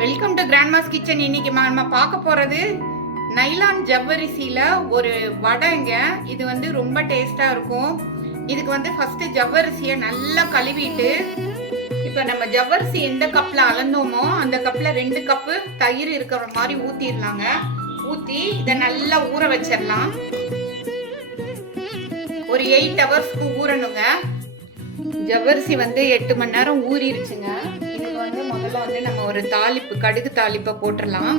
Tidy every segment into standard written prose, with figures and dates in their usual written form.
Welcome to Grandma's kitchen. இன்னைக்கு நம்ம பார்க்க போறது நைலான் ஜவ்வரிசியில ஒரு வடைங்க. இது வந்து ரொம்ப டேஸ்டா இருக்கும். இதுக்கு வந்து ஃபர்ஸ்ட் ஜவ்வரிசியை நல்லா கழுவிட்டு, இப்ப நம்ம ஜவ்வரிசி எந்த கப்ல அளந்தோமோ அந்த கப்ல 2 கப்பு தயிர் இருக்கிற மாதிரி ஊத்திடலாங்க. ஊத்தி இதை நல்லா ஊற வச்சிடலாம். ஒரு 8 ஹவர்ஸ்க்கு ஊறணுங்க. ஜவ்வரிசி வந்து 8 மணி நேரம் ஊறிடுச்சுங்க. இதுக்கு வந்து முதல்ல வந்து நம்ம ஒரு தாளிப்பு, கடுகு தாளிப்பை போட்டுடலாம்.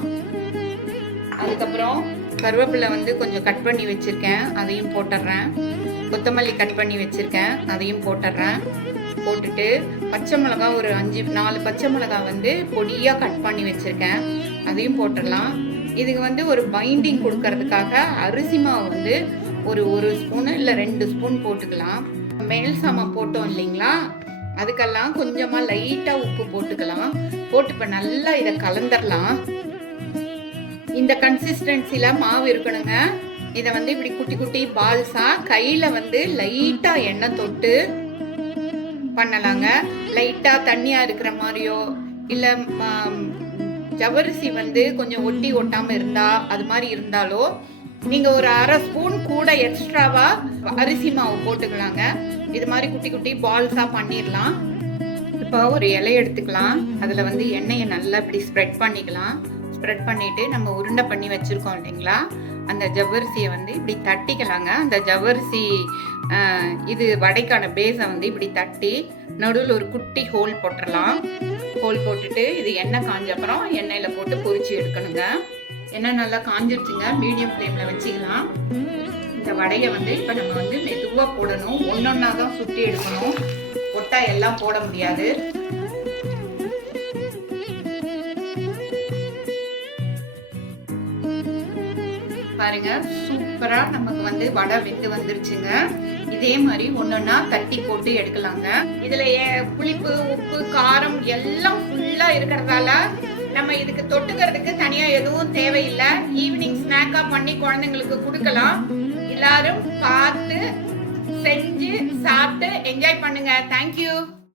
அதுக்கப்புறம் கருவேப்பிலை வந்து கொஞ்சம் கட் பண்ணி வச்சிருக்கேன், அதையும் போட்டுடுறேன். கொத்தமல்லி கட் பண்ணி வச்சிருக்கேன், அதையும் போட்டுடுறேன். போட்டுட்டு பச்சை மிளகா ஒரு 4 பச்சை மிளகா வந்து பொடியாக கட் பண்ணி வச்சிருக்கேன், அதையும் போட்டுடலாம். இதுக்கு வந்து ஒரு பைண்டிங் கொடுக்கறதுக்காக அரிசி மாவு வந்து ஒரு ஸ்பூனு இல்லை 2 ஸ்பூன் போட்டுக்கலாம். மேல் சாமான் போட்டோம் இல்லைங்களா, அதுக்கெல்லாம் கொஞ்சமா லைட்டா உப்பு போட்டுக்கலாம். போட்டு இப்ப நல்லா இதை கலந்துடலாம். இந்த கன்சிஸ்டன்சில மாவு இருக்கணுங்க. இதை வந்து இப்படி குட்டி குட்டி பால்ஸா கையில வந்து லைட்டா எண்ணெய் தொட்டு பண்ணலாங்க. லைட்டா தண்ணியா இருக்கிற மாதிரியோ இல்ல ஜவ்வரிசி வந்து கொஞ்சம் ஒட்டி ஒட்டாம இருந்தா அது மாதிரி இருந்தாலோ நீங்க ஒரு 1/2 ஸ்பூன் கூட எக்ஸ்ட்ராவா அரிசி மாவு போட்டுக்கலாங்க. இது மாதிரி குட்டி குட்டி பால்ஸா பண்ணிடலாம். இப்போ ஒரு இலை எடுத்துக்கலாம். அதுல வந்து எண்ணெயை நல்லா இப்படி ஸ்ப்ரெட் பண்ணிக்கலாம். ஸ்ப்ரெட் பண்ணிட்டு நம்ம உருண்டை பண்ணி வச்சிருக்கோம் இல்லைங்களா, அந்த ஜவ்வரிசியை வந்து இப்படி தட்டிக்கலாங்க. அந்த ஜவ்வரிசி இது வடைக்கான பேஸை வந்து இப்படி தட்டி நடுவில் ஒரு குட்டி ஹோல் போட்டுடலாம். ஹோல் போட்டுட்டு இது எண்ணெய் காஞ்ச அப்புறம் எண்ணெயில போட்டு பொரிச்சு எடுக்கணுங்க. எண்ணெய் நல்லா காஞ்சிருச்சுங்க. மீடியம் ஃப்ளேம்ல வச்சுக்கலாம். இந்த வடையை வந்து இப்போ நம்ம வந்து மெதுவாக போடணும். ஒன்னொன்னா தான் சுற்றி எடுக்கணும். ஒட்டா எல்லாம் போட முடியாது. பாருங்க, சூப்பரா நமக்கு வந்து வடை வெந்து வந்துருச்சுங்க. இதே மாதிரி ஒன்னொன்னா தட்டி போட்டு எடுக்கலாங்க. இதுல புளிப்பு, உப்பு, காரம் எல்லாம் ஃபுல்லா இருக்கிறதால நம்ம இதுக்கு தொட்டுக்கிறதுக்கு தனியா எதுவும் தேவையில்லை. ஈவினிங் ஸ்நாக்கா பண்ணி குழந்தைங்களுக்கு கொடுக்கலாம். எல்லாரும் பார்த்து செஞ்சு சாப்பிட்டு என்ஜாய் பண்ணுங்க. தேங்க்யூ.